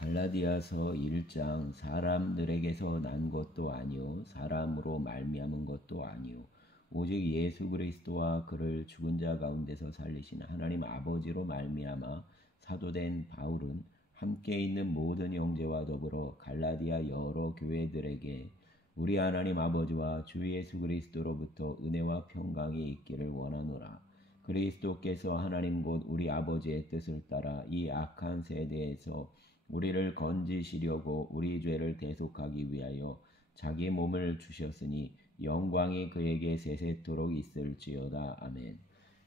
갈라디아서 1장 사람들에게서 난 것도 아니요 사람으로 말미암은 것도 아니요 오직 예수 그리스도와 그를 죽은 자 가운데서 살리신 하나님 아버지로 말미암아 사도된 바울은 함께 있는 모든 형제와 더불어 갈라디아 여러 교회들에게 우리 하나님 아버지와 주 예수 그리스도로부터 은혜와 평강이 있기를 원하노라. 그리스도께서 하나님 곧 우리 아버지의 뜻을 따라 이 악한 세대에서 우리를 건지시려고 우리 죄를 대속하기 위하여 자기 몸을 주셨으니 영광이 그에게 세세토록 있을지어다. 아멘.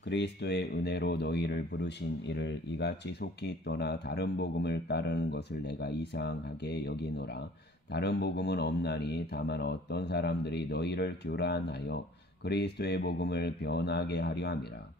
그리스도의 은혜로 너희를 부르신 이를 이같이 속히 떠나 다른 복음을 따르는 것을 내가 이상하게 여기노라. 다른 복음은 없나니 다만 어떤 사람들이 너희를 교란하여 그리스도의 복음을 변하게 하려 함이라.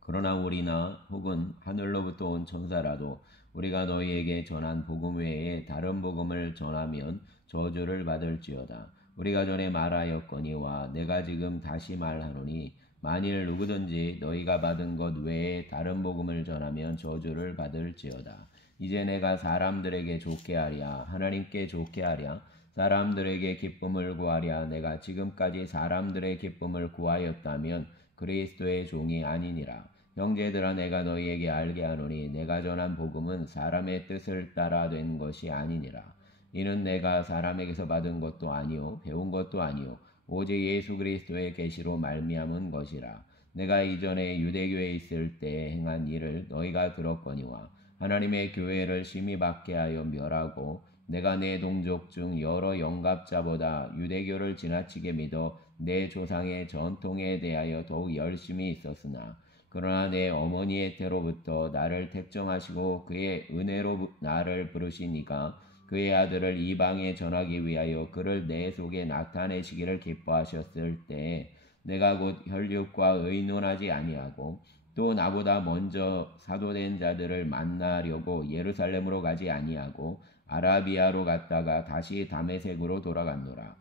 그러나 우리나 혹은 하늘로부터 온 천사라도 우리가 너희에게 전한 복음 외에 다른 복음을 전하면 저주를 받을지어다. 우리가 전에 말하였거니와 내가 지금 다시 말하노니 만일 누구든지 너희가 받은 것 외에 다른 복음을 전하면 저주를 받을지어다. 이제 내가 사람들에게 좋게 하랴 하나님께 좋게 하랴 사람들에게 기쁨을 구하랴 내가 지금까지 사람들의 기쁨을 구하였다면 그리스도의 종이 아니니라. 형제들아 내가 너희에게 알게 하노니 내가 전한 복음은 사람의 뜻을 따라 된 것이 아니니라. 이는 내가 사람에게서 받은 것도 아니요 배운 것도 아니요 오직 예수 그리스도의 계시로 말미암은 것이라. 내가 이전에 유대교에 있을 때 행한 일을 너희가 들었거니와 하나님의 교회를 심히 받게 하여 멸하고 내가 내 동족 중 여러 영갑자보다 유대교를 지나치게 믿어 내 조상의 전통에 대하여 더욱 열심히 있었으나 그러나 내 어머니의 태로부터 나를 택정하시고 그의 은혜로 나를 부르시니까 그의 아들을 이방에 전하기 위하여 그를 내 속에 나타내시기를 기뻐하셨을 때 내가 곧 혈육과 의논하지 아니하고 또 나보다 먼저 사도된 자들을 만나려고 예루살렘으로 가지 아니하고 아라비아로 갔다가 다시 다메섹으로 돌아갔노라.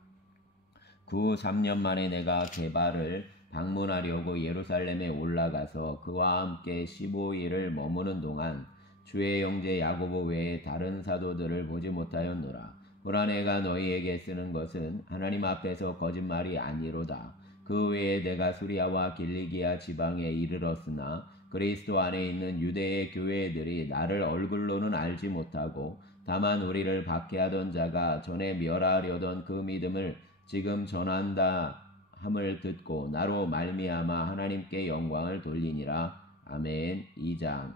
그 3년 만에 내가 게바를 방문하려고 예루살렘에 올라가서 그와 함께 15일을 머무는 동안 주의 형제 야고보 외에 다른 사도들을 보지 못하였노라. 보라 내가 너희에게 쓰는 것은 하나님 앞에서 거짓말이 아니로다. 그 외에 내가 수리아와 길리기아 지방에 이르렀으나 그리스도 안에 있는 유대의 교회들이 나를 얼굴로는 알지 못하고 다만 우리를 박해하던 자가 전에 멸하려던 그 믿음을 지금 전한다 함을 듣고 나로 말미암아 하나님께 영광을 돌리니라. 아멘. 2장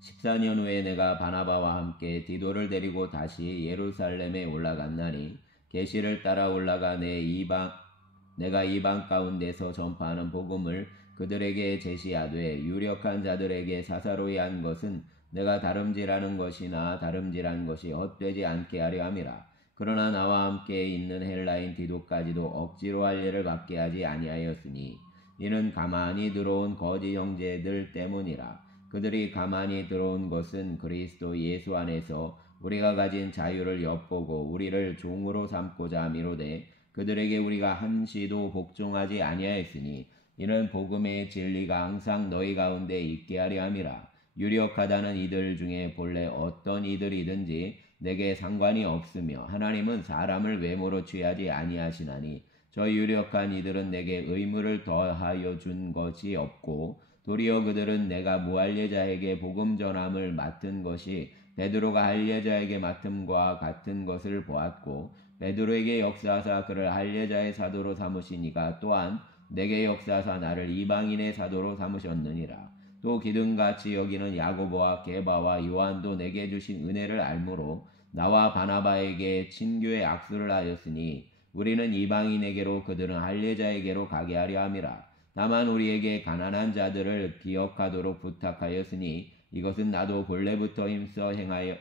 14년 후에 내가 바나바와 함께 디도를 데리고 다시 예루살렘에 올라갔나니 계시를 따라 올라가 내가 이방 가운데서 전파하는 복음을 그들에게 제시하되 유력한 자들에게 사사로이 한 것은 내가 다름질하는 것이나 다름질한 것이 헛되지 않게 하려 함이라. 그러나 나와 함께 있는 헬라인 디도까지도 억지로 할 일을 받게 하지 아니하였으니 이는 가만히 들어온 거짓 형제들 때문이라. 그들이 가만히 들어온 것은 그리스도 예수 안에서 우리가 가진 자유를 엿보고 우리를 종으로 삼고자 함이로되 그들에게 우리가 한시도 복종하지 아니하였으니 이는 복음의 진리가 항상 너희 가운데 있게 하려 함이라. 유력하다는 이들 중에 본래 어떤 이들이든지 내게 상관이 없으며 하나님은 사람을 외모로 취하지 아니하시나니 저 유력한 이들은 내게 의무를 더하여 준 것이 없고 도리어 그들은 내가 무할례자에게 복음 전함을 맡은 것이 베드로가 할례자에게 맡음과 같은 것을 보았고 베드로에게 역사하사 그를 할례자의 사도로 삼으시니가 또한 내게 역사하사 나를 이방인의 사도로 삼으셨느니라. 또 기둥같이 여기는 야고보와 게바와 요한도 내게 주신 은혜를 알므로 나와 바나바에게 친교의 악수를 하였으니 우리는 이방인에게로 그들은 할례자에게로 가게 하려 함이라. 다만 우리에게 가난한 자들을 기억하도록 부탁하였으니 이것은 나도 본래부터 힘써 행하여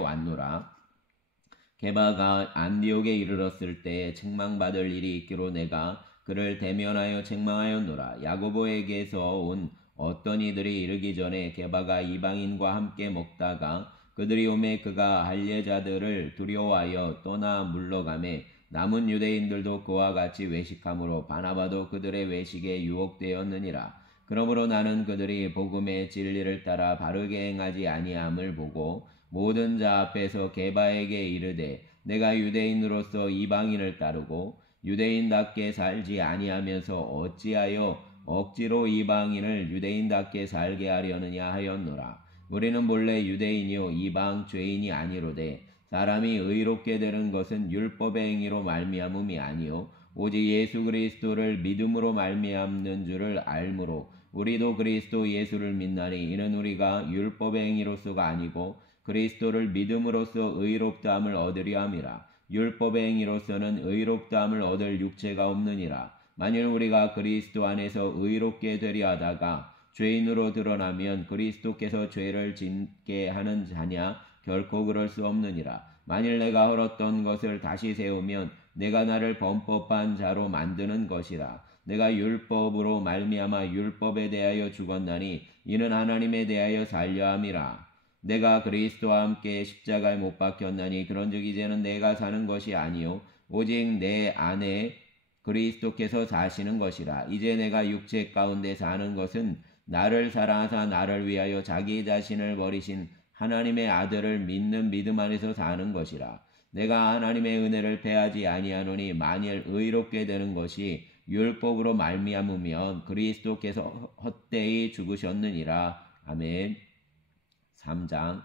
왔노라. 게바가 안디옥에 이르렀을 때 책망받을 일이 있기로 내가 그를 대면하여 책망하였노라. 야고보에게서 온 어떤 이들이 이르기 전에 게바가 이방인과 함께 먹다가 그들이 오매 그가 할례자들을 두려워하여 떠나 물러가매 남은 유대인들도 그와 같이 외식함으로 바나바도 그들의 외식에 유혹되었느니라. 그러므로 나는 그들이 복음의 진리를 따라 바르게 행하지 아니함을 보고 모든 자 앞에서 게바에게 이르되 내가 유대인으로서 이방인을 따르고 유대인답게 살지 아니하면서 어찌하여 억지로 이방인을 유대인답게 살게 하려느냐 하였노라. 우리는 본래 유대인이요 이방 죄인이 아니로되 사람이 의롭게 되는 것은 율법의 행위로 말미암음이 아니요 오직 예수 그리스도를 믿음으로 말미암는 줄을 알므로 우리도 그리스도 예수를 믿나니 이는 우리가 율법의 행위로서가 아니고 그리스도를 믿음으로써 의롭다함을 얻으려 함이라. 율법의 행위로서는 의롭다함을 얻을 육체가 없느니라. 만일 우리가 그리스도 안에서 의롭게 되려 하다가 죄인으로 드러나면 그리스도께서 죄를 짓게 하는 자냐? 결코 그럴 수 없느니라. 만일 내가 헐었던 것을 다시 세우면 내가 나를 범법한 자로 만드는 것이라. 내가 율법으로 말미암아 율법에 대하여 죽었나니 이는 하나님에 대하여 살려 함이라. 내가 그리스도와 함께 십자가에 못 박혔나니 그런즉 이제는 내가 사는 것이 아니요 오직 내 안에 그리스도께서 사시는 것이라. 이제 내가 육체 가운데 사는 것은 나를 사랑하사 나를 위하여 자기 자신을 버리신 하나님의 아들을 믿는 믿음 안에서 사는 것이라. 내가 하나님의 은혜를 패하지 아니하노니 만일 의롭게 되는 것이 율법으로 말미암으면 그리스도께서 헛되이 죽으셨느니라. 아멘. 3장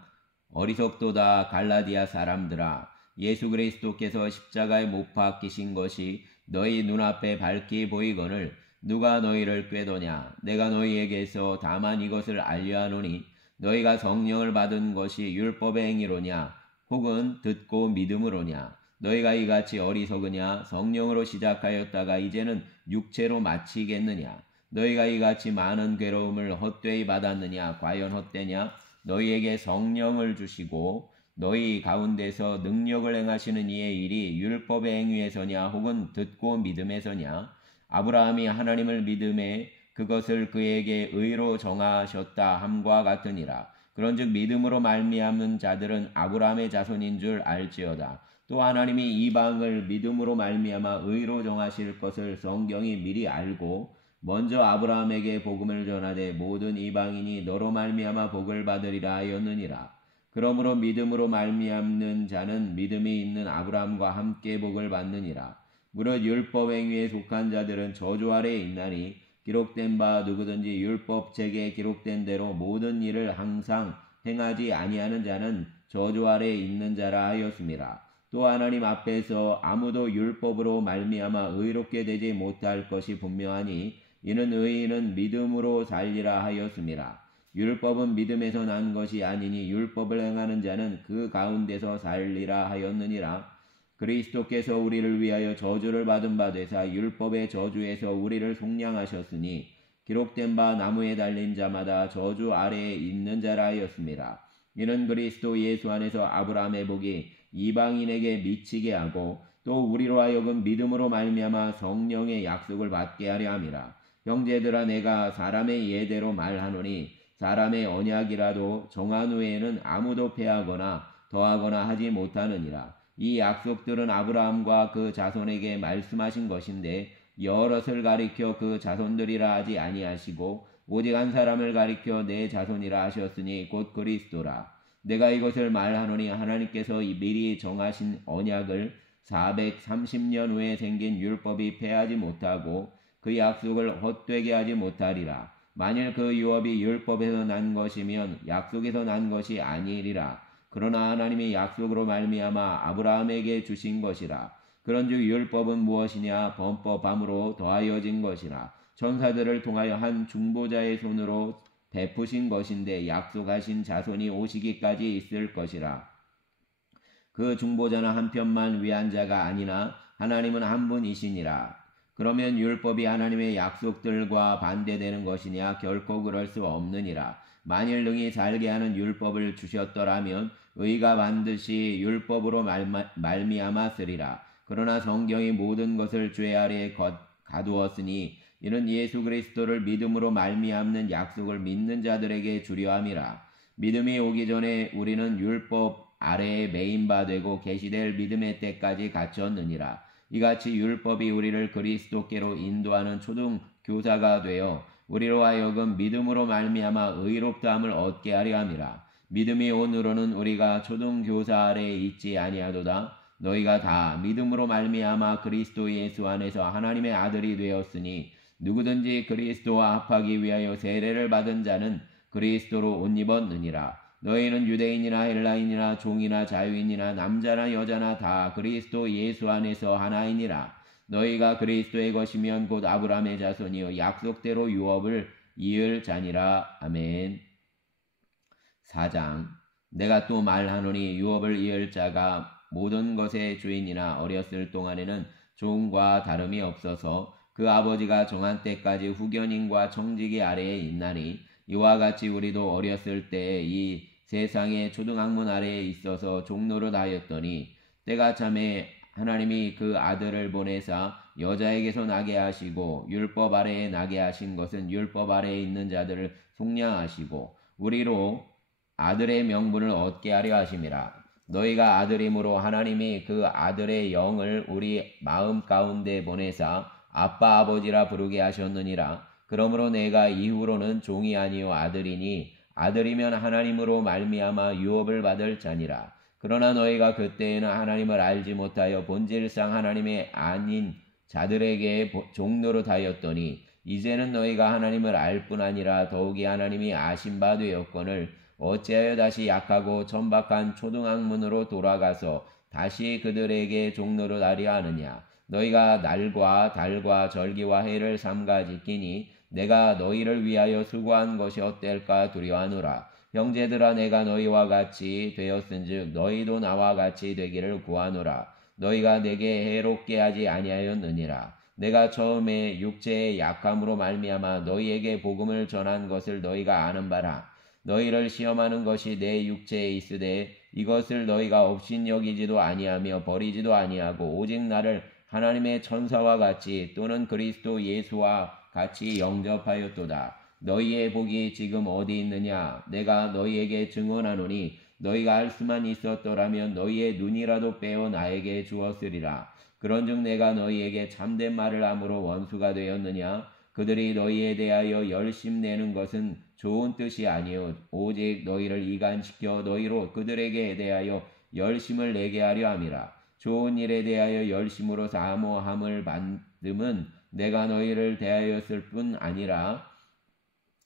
어리석도다 갈라디아 사람들아 예수 그리스도께서 십자가에 못 박히신 것이 너희 눈앞에 밝히 보이거늘 누가 너희를 꾀도냐. 내가 너희에게서 다만 이것을 알려하노니 너희가 성령을 받은 것이 율법의 행위로냐 혹은 듣고 믿음으로냐. 너희가 이같이 어리석으냐. 성령으로 시작하였다가 이제는 육체로 마치겠느냐. 너희가 이같이 많은 괴로움을 헛되이 받았느냐. 과연 헛되냐. 너희에게 성령을 주시고 너희 가운데서 능력을 행하시는 이의 일이 율법의 행위에서냐 혹은 듣고 믿음에서냐. 아브라함이 하나님을 믿음에 그것을 그에게 의로 정하셨다 함과 같으니라. 그런즉 믿음으로 말미암은 자들은 아브라함의 자손인 줄 알지어다. 또 하나님이 이방을 믿음으로 말미암아 의로 정하실 것을 성경이 미리 알고 먼저 아브라함에게 복음을 전하되 모든 이방인이 너로 말미암아 복을 받으리라 하였느니라. 그러므로 믿음으로 말미암는 자는 믿음이 있는 아브라함과 함께 복을 받느니라. 무릇 율법 행위에 속한 자들은 저주 아래에 있나니 기록된 바 누구든지 율법 책에 기록된 대로 모든 일을 항상 행하지 아니하는 자는 저주 아래에 있는 자라 하였습니다. 또 하나님 앞에서 아무도 율법으로 말미암아 의롭게 되지 못할 것이 분명하니 이는 의인은 믿음으로 살리라 하였습니다. 율법은 믿음에서 난 것이 아니니 율법을 행하는 자는 그 가운데서 살리라 하였느니라. 그리스도께서 우리를 위하여 저주를 받은 바 되사 율법의 저주에서 우리를 속량하셨으니 기록된 바 나무에 달린 자마다 저주 아래에 있는 자라 하였습니다. 이는 그리스도 예수 안에서 아브라함의 복이 이방인에게 미치게 하고 또 우리로 하여금 믿음으로 말미암아 성령의 약속을 받게 하려 함이라. 형제들아 내가 사람의 예대로 말하노니 사람의 언약이라도 정한 후에는 아무도 패하거나 더하거나 하지 못하느니라. 이 약속들은 아브라함과 그 자손에게 말씀하신 것인데 여럿을 가리켜 그 자손들이라 하지 아니하시고 오직 한 사람을 가리켜 내 자손이라 하셨으니 곧 그리스도라. 내가 이것을 말하노니 하나님께서 미리 정하신 언약을 430년 후에 생긴 율법이 패하지 못하고 그 약속을 헛되게 하지 못하리라. 만일 그 유업이 율법에서 난 것이면 약속에서 난 것이 아니리라. 그러나 하나님이 약속으로 말미암아 아브라함에게 주신 것이라. 그런즉 율법은 무엇이냐. 범법함으로 더하여진 것이라. 천사들을 통하여 한 중보자의 손으로 베푸신 것인데 약속하신 자손이 오시기까지 있을 것이라. 그 중보자는 한편만 위한 자가 아니나 하나님은 한 분이시니라. 그러면 율법이 하나님의 약속들과 반대되는 것이냐. 결코 그럴 수 없느니라. 만일 능히 살게 하는 율법을 주셨더라면 의가 반드시 율법으로 말미암았으리라. 그러나 성경이 모든 것을 죄 아래에 가두었으니 이는 예수 그리스도를 믿음으로 말미암는 약속을 믿는 자들에게 주려 함이라. 믿음이 오기 전에 우리는 율법 아래에 매인 바 되고 계시될 믿음의 때까지 갇혔느니라. 이같이 율법이 우리를 그리스도께로 인도하는 초등 교사가 되어 우리로 하여금 믿음으로 말미암아 의롭다함을 얻게 하려 함이라. 믿음이 온으로는 우리가 초등교사 아래에 있지 아니하도다. 너희가 다 믿음으로 말미암아 그리스도 예수 안에서 하나님의 아들이 되었으니 누구든지 그리스도와 합하기 위하여 세례를 받은 자는 그리스도로 옷 입었느니라. 너희는 유대인이나 헬라인이나 종이나 자유인이나 남자나 여자나 다 그리스도 예수 안에서 하나이니라. 너희가 그리스도의 것이면 곧 아브라함의 자손이요 약속대로 유업을 이을 자니라. 아멘. 4장. 내가 또 말하노니 유업을 이을 자가 모든 것의 주인이나 어렸을 동안에는 종과 다름이 없어서 그 아버지가 정한 때까지 후견인과 청지기 아래에 있나니 이와 같이 우리도 어렸을 때에 이 세상의 초등학문 아래에 있어서 종노릇 하였더니 때가 참에 하나님이 그 아들을 보내사 여자에게서 나게 하시고 율법 아래에 나게 하신 것은 율법 아래에 있는 자들을 속량하시고 우리로 아들의 명분을 얻게 하려 하심이라. 너희가 아들이므로 하나님이 그 아들의 영을 우리 마음 가운데 보내사 아빠 아버지라 부르게 하셨느니라. 그러므로 내가 이후로는 종이 아니요 아들이니 아들이면 하나님으로 말미암아 유업을 받을 자니라. 그러나 너희가 그때에는 하나님을 알지 못하여 본질상 하나님의 아닌 자들에게 종노릇하였더니 이제는 너희가 하나님을 알 뿐 아니라 더욱이 하나님이 아신 바 되었거늘 어찌하여 다시 약하고 천박한 초등학문으로 돌아가서 다시 그들에게 종노릇하려 하느냐. 너희가 날과 달과 절기와 해를 삼가 지키니 내가 너희를 위하여 수고한 것이 어떨까 두려워하노라. 형제들아 내가 너희와 같이 되었은즉 너희도 나와 같이 되기를 구하노라. 너희가 내게 해롭게 하지 아니하였느니라. 내가 처음에 육체의 약함으로 말미암아 너희에게 복음을 전한 것을 너희가 아는 바라. 너희를 시험하는 것이 내 육체에 있으되 이것을 너희가 업신여기지도 아니하며 버리지도 아니하고 오직 나를 하나님의 천사와 같이 또는 그리스도 예수와 같이 영접하였도다. 너희의 복이 지금 어디 있느냐? 내가 너희에게 증언하노니 너희가 할 수만 있었더라면 너희의 눈이라도 빼어 나에게 주었으리라. 그런즉 내가 너희에게 참된 말을 함으로 원수가 되었느냐? 그들이 너희에 대하여 열심 내는 것은 좋은 뜻이 아니요 오직 너희를 이간시켜 너희로 그들에게 대하여 열심을 내게 하려 함이라. 좋은 일에 대하여 열심으로 사모함을 받음은 내가 너희를 대하였을 뿐 아니라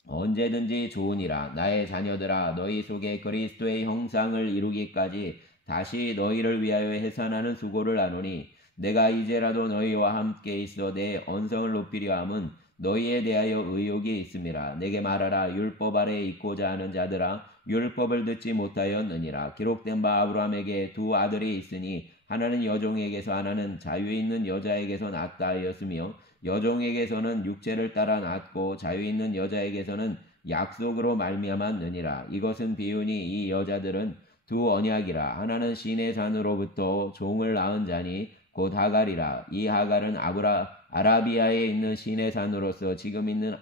언제든지 좋으니라. 나의 자녀들아 너희 속에 그리스도의 형상을 이루기까지 다시 너희를 위하여 해산하는 수고를 하노니 내가 이제라도 너희와 함께 있어 내 언성을 높이려 함은 너희에 대하여 의욕이 있음이라. 내게 말하라. 율법 아래에 있고자 하는 자들아 율법을 듣지 못하였느니라. 기록된 바 아브라함에게 두 아들이 있으니 하나는 여종에게서 하나는 자유 있는 여자에게서 낳았다 하였으며 여종에게서는 육체를 따라 낳았고 자유 있는 여자에게서는 약속으로 말미암았느니라. 이것은 비유니 이 여자들은 두 언약이라. 하나는 시내 산으로부터 종을 낳은 자니 곧 하갈이라. 이 하갈은 아라비아에 있는 시내 산으로서 지금 있는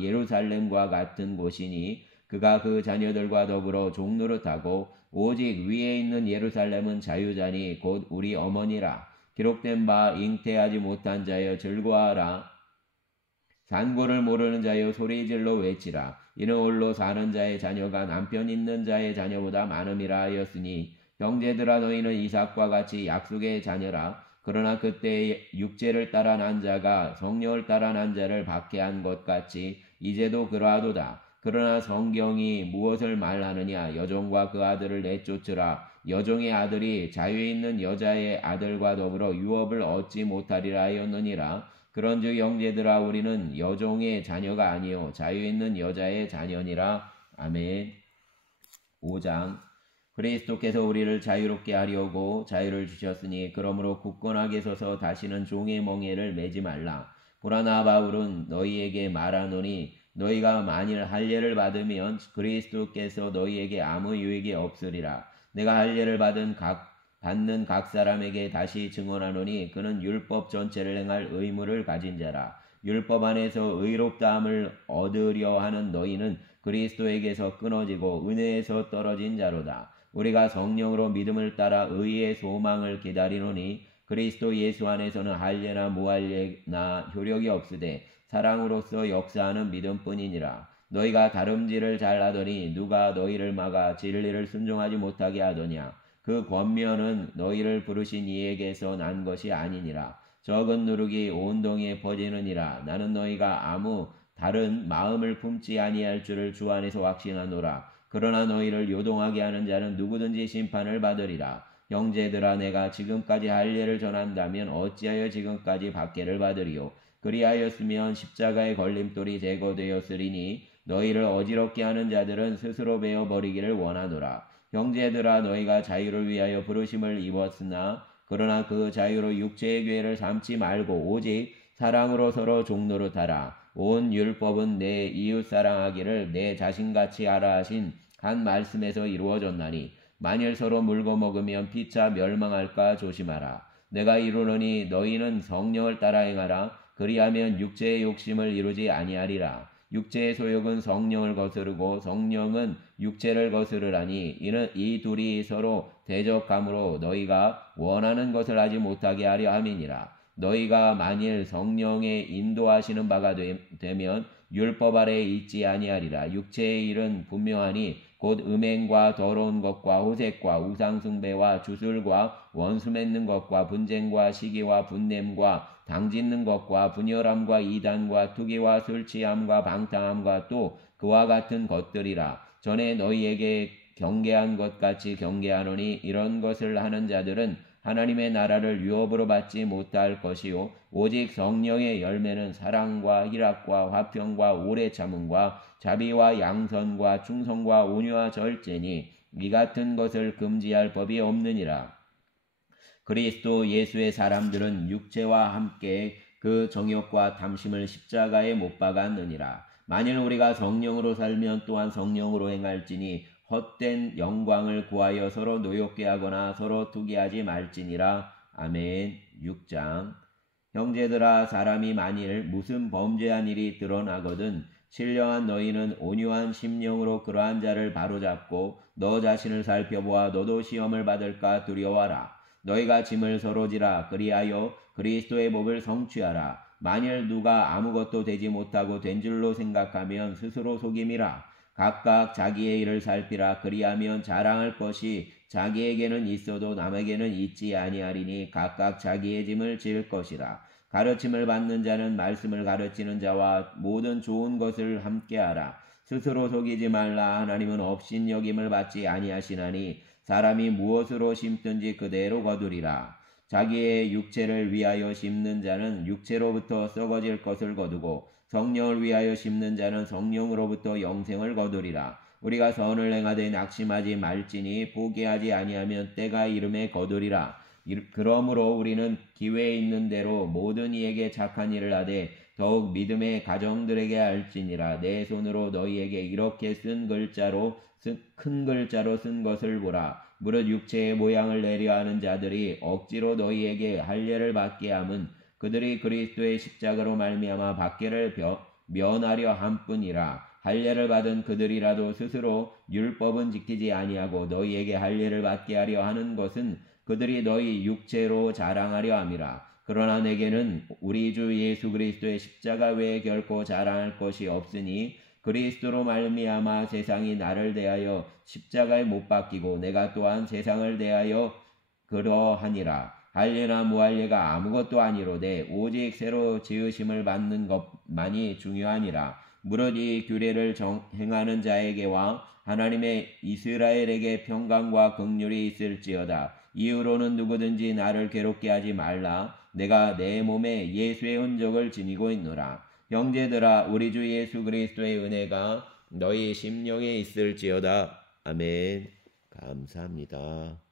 예루살렘과 같은 곳이니 그가 그 자녀들과 더불어 종노릇하고 오직 위에 있는 예루살렘은 자유자니 곧 우리 어머니라. 기록된 바 잉태하지 못한 자여 즐거워하라. 산고를 모르는 자여 소리질러 외치라. 이는 홀로 사는 자의 자녀가 남편 있는 자의 자녀보다 많음이라 하였으니 형제들아 너희는 이삭과 같이 약속의 자녀라. 그러나 그때 육체를 따라 난 자가 성령을 따라 난 자를 박해한 것 같이 이제도 그러하도다. 그러나 성경이 무엇을 말하느냐? 여종과 그 아들을 내쫓으라. 여종의 아들이 자유 있는 여자의 아들과 더불어 유업을 얻지 못하리라 하였느니라. 그런즉 형제들아 우리는 여종의 자녀가 아니요 자유 있는 여자의 자녀니라. 아멘. 5장. 그리스도께서 우리를 자유롭게 하려고 자유를 주셨으니 그러므로 굳건하게 서서 다시는 종의 멍에를 매지 말라. 보라 나 바울은 너희에게 말하노니 너희가 만일 할례를 받으면 그리스도께서 너희에게 아무 유익이 없으리라. 내가 할례를 받는 각 사람에게 다시 증언하노니 그는 율법 전체를 행할 의무를 가진 자라. 율법 안에서 의롭다함을 얻으려 하는 너희는 그리스도에게서 끊어지고 은혜에서 떨어진 자로다. 우리가 성령으로 믿음을 따라 의의 소망을 기다리노니 그리스도 예수 안에서는 할례나 무할례나 효력이 없으되 사랑으로서 역사하는 믿음뿐이니라. 너희가 다름질을 잘하더니 누가 너희를 막아 진리를 순종하지 못하게 하더냐. 그 권면은 너희를 부르신 이에게서 난 것이 아니니라. 적은 누룩이 온 동에 퍼지느니라. 나는 너희가 아무 다른 마음을 품지 아니할 줄을 주 안에서 확신하노라. 그러나 너희를 요동하게 하는 자는 누구든지 심판을 받으리라. 형제들아, 내가 지금까지 할례를 전한다면 어찌하여 지금까지 박해를 받으리요. 그리하였으면 십자가의 걸림돌이 제거되었으리니 너희를 어지럽게 하는 자들은 스스로 베어버리기를 원하노라. 형제들아, 너희가 자유를 위하여 부르심을 입었으나 그러나 그 자유로 육체의 괴를 삼지 말고 오직 사랑으로 서로 종노릇하라. 온 율법은 내 이웃 사랑하기를 내 자신같이 하라 하신 한 말씀에서 이루어졌나니 만일 서로 물고 먹으면 피차 멸망할까 조심하라. 내가 이르노니 너희는 성령을 따라 행하라. 그리하면 육체의 욕심을 이루지 아니하리라. 육체의 소욕은 성령을 거스르고 성령은 육체를 거스르라니 이는 이 둘이 서로 대적함으로 너희가 원하는 것을 하지 못하게 하려 함이니라. 너희가 만일 성령의 인도하시는 바가 되면 율법 아래에 있지 아니하리라. 육체의 일은 분명하니 곧 음행과 더러운 것과 호색과 우상숭배와 주술과 원수 맺는 것과 분쟁과 시기와 분냄과 당짓는 것과 분열함과 이단과 투기와 술 취함과 방탕함과 또 그와 같은 것들이라. 전에 너희에게 경계한 것 같이 경계하노니 이런 것을 하는 자들은 하나님의 나라를 유업으로 받지 못할 것이요 오직 성령의 열매는 사랑과 희락과 화평과 오래 참음과 자비와 양선과 충성과 온유와 절제니 이 같은 것을 금지할 법이 없느니라. 그리스도 예수의 사람들은 육체와 함께 그 정욕과 탐심을 십자가에 못 박았느니라. 만일 우리가 성령으로 살면 또한 성령으로 행할지니 헛된 영광을 구하여 서로 노엽게 하거나 서로 투기하지 말지니라. 아멘. 6장. 형제들아, 사람이 만일 무슨 범죄한 일이 드러나거든 신령한 너희는 온유한 심령으로 그러한 자를 바로잡고 너 자신을 살펴보아 너도 시험을 받을까 두려워하라. 너희가 짐을 서로 지라. 그리하여 그리스도의 법을 성취하라. 만일 누가 아무것도 되지 못하고 된 줄로 생각하면 스스로 속임이라. 각각 자기의 일을 살피라. 그리하면 자랑할 것이 자기에게는 있어도 남에게는 있지 아니하리니 각각 자기의 짐을 질 것이라. 가르침을 받는 자는 말씀을 가르치는 자와 모든 좋은 것을 함께하라. 스스로 속이지 말라. 하나님은 업신여김을 받지 아니하시나니 사람이 무엇으로 심든지 그대로 거두리라. 자기의 육체를 위하여 심는 자는 육체로부터 썩어질 것을 거두고 성령을 위하여 심는 자는 성령으로부터 영생을 거두리라. 우리가 선을 행하되 낙심하지 말지니 포기하지 아니하면 때가 이름에 거두리라. 그러므로 우리는 기회 있는 대로 모든 이에게 착한 일을 하되 더욱 믿음의 가정들에게 할지니라. 내 손으로 너희에게 이렇게 큰 글자로 쓴 것을 보라. 무릇 육체의 모양을 내려 하는 자들이 억지로 너희에게 할례를 받게 함은 그들이 그리스도의 십자가로 말미암아 박해를 면하려 함뿐이라. 할례를 받은 그들이라도 스스로 율법은 지키지 아니하고 너희에게 할례를 받게 하려 하는 것은 그들이 너희 육체로 자랑하려 함이라. 그러나 내게는 우리 주 예수 그리스도의 십자가 외에 결코 자랑할 것이 없으니 그리스도로 말미암아 세상이 나를 대하여 십자가에 못 박히고 내가 또한 세상을 대하여 그러하니라. 할례나 무할례가 아무것도 아니로되 오직 새로 지으심을 받는 것만이 중요하니라. 무릇 이 규례를 행하는 자에게와 하나님의 이스라엘에게 평강과 긍휼이 있을지어다. 이후로는 누구든지 나를 괴롭게 하지 말라. 내가 내 몸에 예수의 흔적을 지니고 있노라. 형제들아, 우리 주 예수 그리스도의 은혜가 너희 심령에 있을지어다. 아멘. 감사합니다.